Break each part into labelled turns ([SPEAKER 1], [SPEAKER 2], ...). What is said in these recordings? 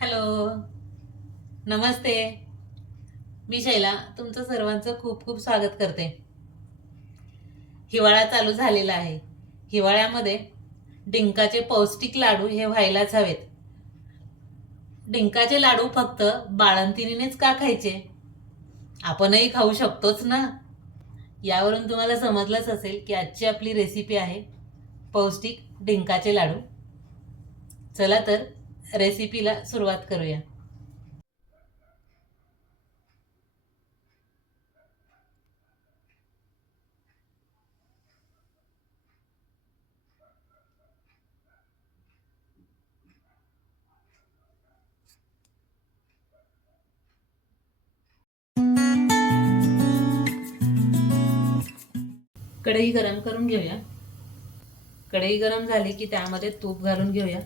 [SPEAKER 1] Hello. नमस्ते. मी शैला तुमचं सर्वांचं खूप खूप स्वागत करते. हिवाळा चालू झालेला आहे. हिवाळ्यामध्ये डिंकाचे पौष्टिक लाडू हे व्हायलाच हवेत. डिंकाचे लाडू फक्त बाळंतिणीनेच का खायचे? आपणही खाऊ शकतोच ना? यावरून तुम्हाला समजलंच असेल की आजची आपली रेसिपी आहे पौष्टिक डिंकाचे लाडू. चला तर रेसिपीला सुरुवात करूया. कढई गरम करून घेऊया. कढई गरम झाली की त्यामध्ये तूप घालून घेऊया.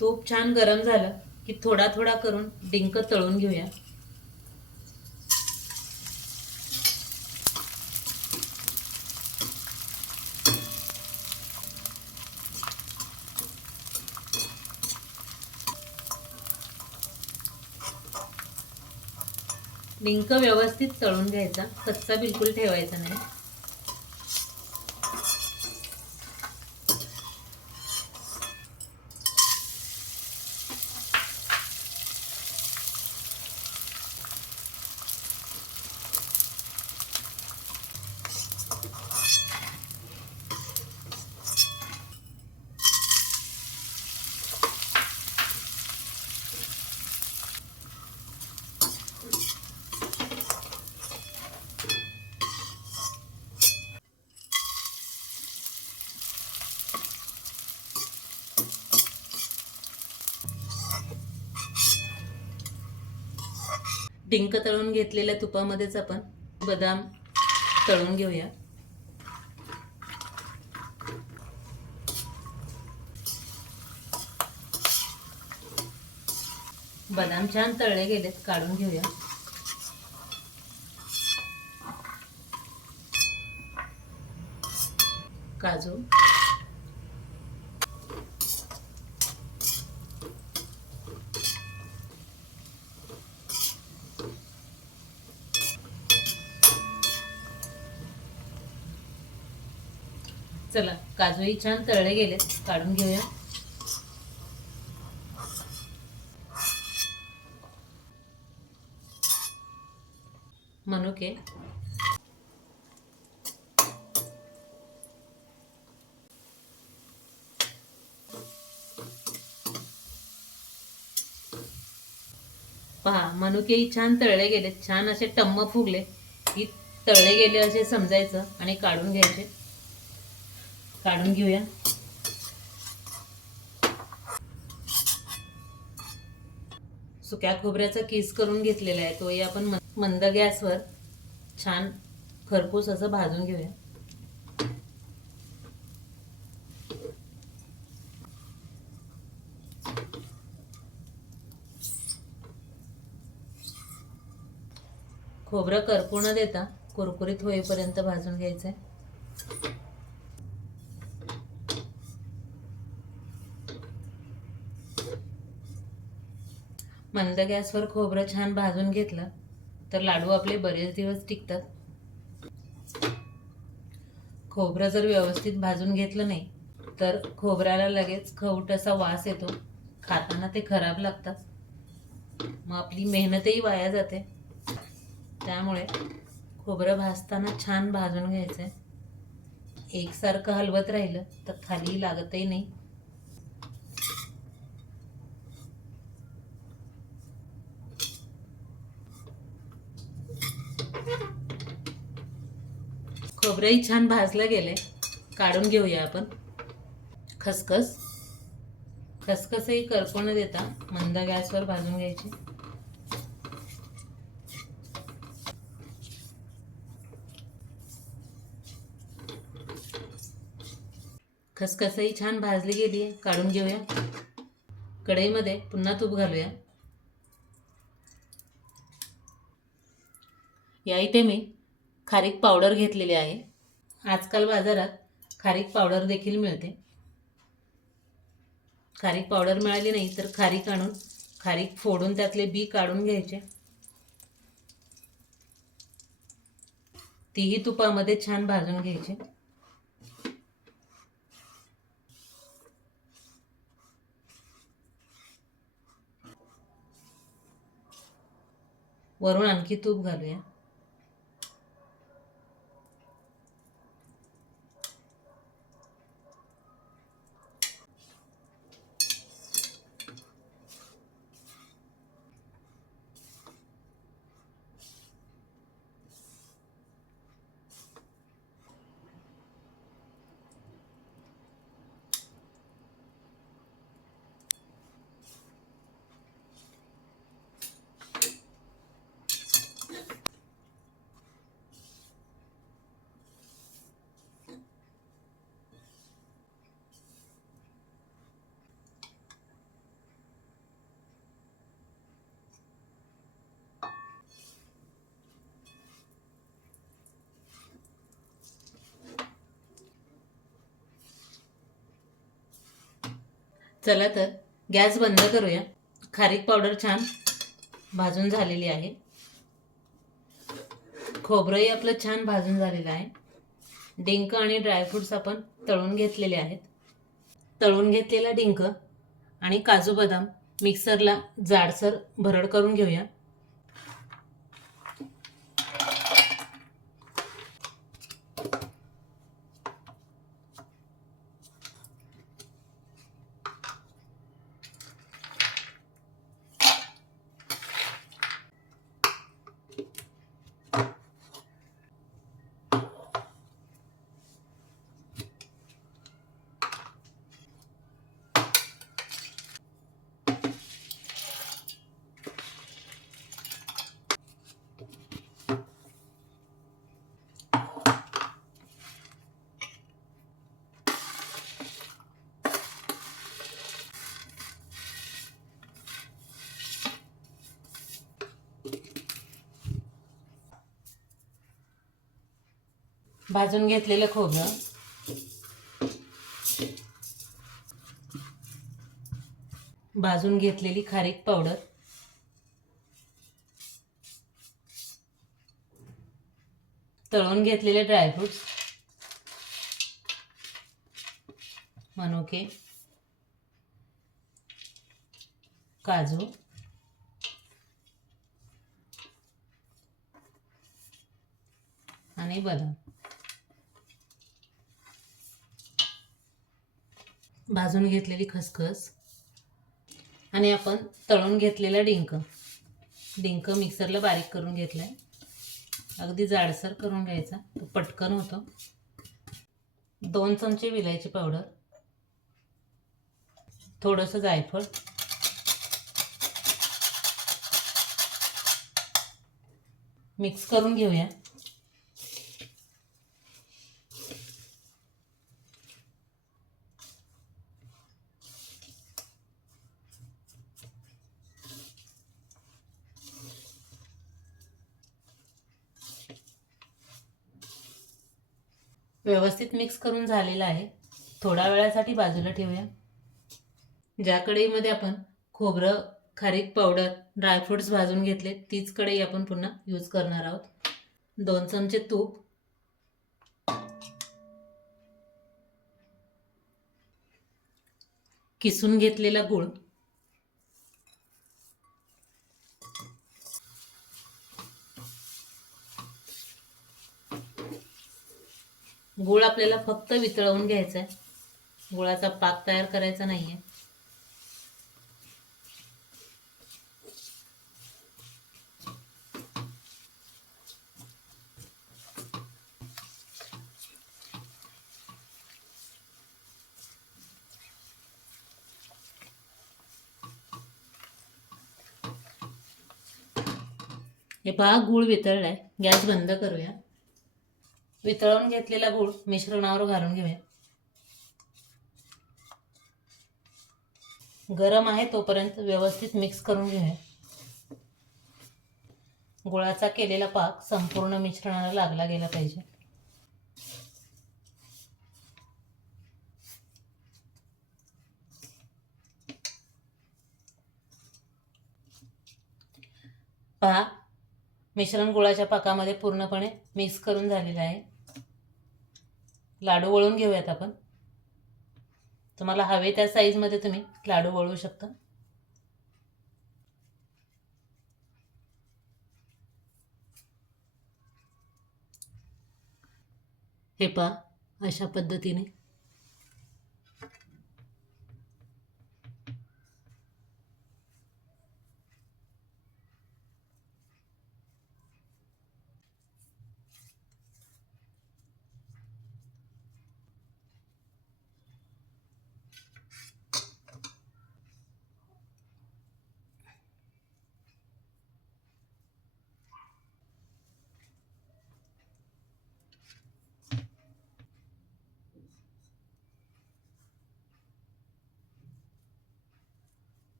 [SPEAKER 1] तूप छान गरम झालं की थोडा थोडा करून डिंक तळून घेऊया. डिंक व्यवस्थित तळून घ्यायचा. कच्चा बिलकुल ठेवायचा नाही. डिंक तळून घेतलेल्या तुपामध्येच आपण बदाम तळून घेऊया. बदाम छान तळले गेलेत काढून घेऊया. काजू. चला काजूही छान तळले गेले काढून घेऊया. मनुके. पहा मनुकेही छान तळले गेले छान असे टम्म फुगले. की तळले गेले असे समजायचं आणि काढून घ्यायचे. काढून घेऊया. सुक्या खोबऱ्याचा किस करून घेतलेला आहे तोही आपण मंद गॅसवर छान खरपूस असं भाजून घेऊया. खोबरं करपू न देता कुरकुरीत होईपर्यंत भाजून घ्यायचंय. मंद गॅसवर खोबरं छान भाजून घेतलं तर लाडू आपले बरेच दिवस टिकतात. खोबरं जर व्यवस्थित भाजून घेतलं नाही तर खोबऱ्याला लगेच खवट असा वास येतो. खाताना ते खराब लागतात. मग आपली मेहनतही वाया जाते. त्यामुळे खोबरं भाजताना छान भाजून घ्यायचं एकसारखं हलवत राहिलं तर खाली लागतही नाही. खोबरंही छान भाजलं गेले. काढून घेऊया आपण. खसखस. खसखसही करपू न देता. मंद गॅसवर भाजून घ्यायची. खसखसही छान भाजली गेली आहे काढून घेऊया. कढईमध्ये पुन्हा तूप घालूया. या इथे मी खारीक पावडर घेतलेली आहे. आजकाल बाजारात खारीक पावडर देखील मिळते. खारीक पावडर मिळाली नाही तर खारीक आणून खारीक फोडून त्यातले बी काढून घ्यायचे. तीही तुपामध्ये छान भाजून घ्यायची. वरून आणखी तूप घालूया. चला तर गॅस बंद करूया. खारीक पावडर छान भाजून झालेली आहे. खोबरंही आपलं छान भाजून झालेलं आहे. डिंक आणि ड्रायफ्रूट्स आपण तळून घेतलेले आहेत. तळून घेतलेला डिंक आणि काजू बदाम मिक्सरला जाडसर भरड करून घेऊया. भाजून घेतलेलं खोबरं. भाजून घेतलेली खारीक पावडर. तळून घेतलेले ड्रायफ्रुट्स मनुके. काजू. आणि बदाम. भाजून घेतलेली खसखस. आणि आपण तळून घेतलेला डिंक. डिंक मिक्सरला बारीक करून घेतलाय. अगदी जाडसर करून घ्यायचा. तो पटकन होतो. दोन चमचे विलायची पावडर. थोडंसं जायफळ. मिक्स करून घेऊया. व्यवस्थित मिक्स करून झालेला आहे. थोड्या वेळासाठी बाजूला ठेवूया. ज्या कढईमध्ये आपण खोबरं खारीक पावडर ड्रायफ्रुट्स भाजून घेतले तीच कढई आपण पुन्हा यूज करणार आहोत. दोन चमचे तूप. किसून घेतलेला गूळ. गुळ आपल्याला फक्त वितळवून घ्यायचा आहे गुळाचा पाक तयार करायचा नाहीये. हे पहा गूळ वितळलाय. गॅस बंद करूया. वितळून घेतलेला गूळ मिश्रणावर घालून घेऊया. गरम आहे तोपर्यंत व्यवस्थित मिक्स करून घेऊया. गुळाचा केलेला पाक संपूर्ण मिश्रणाला लागला गेला पाहिजे. पहा मिश्रण गुळाच्या पाकामध्ये पूर्णपणे मिक्स करून झालेलं आहे. लाडू वळून घेऊयात आपण. तुम्हाला हवे त्या साईजमध्ये तुम्ही लाडू वळवू शकता. हे पहा अशा पद्धतीने.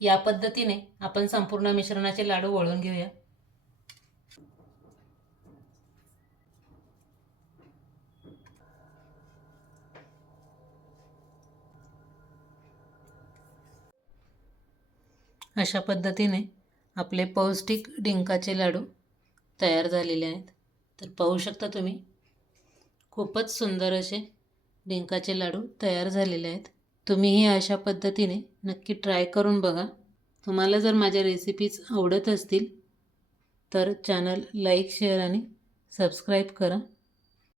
[SPEAKER 1] या पद्धतीने आपण संपूर्ण मिश्रणाचे लाडू वळून घेऊया. अशा पद्धतीने आपले पौष्टिक डिंकाचे लाडू तयार झालेले आहेत. तर पाहू शकता तुम्ही खूपच सुंदर असे डिंकाचे लाडू तयार झालेले आहेत. तुम्हीही अशा पद्धतीने नक्की ट्राय करून बघा. तुम्हाला जर माझ्या रेसिपीज आवडत असतील तर चॅनल लाईक शेअर आणि सबस्क्राईब करा.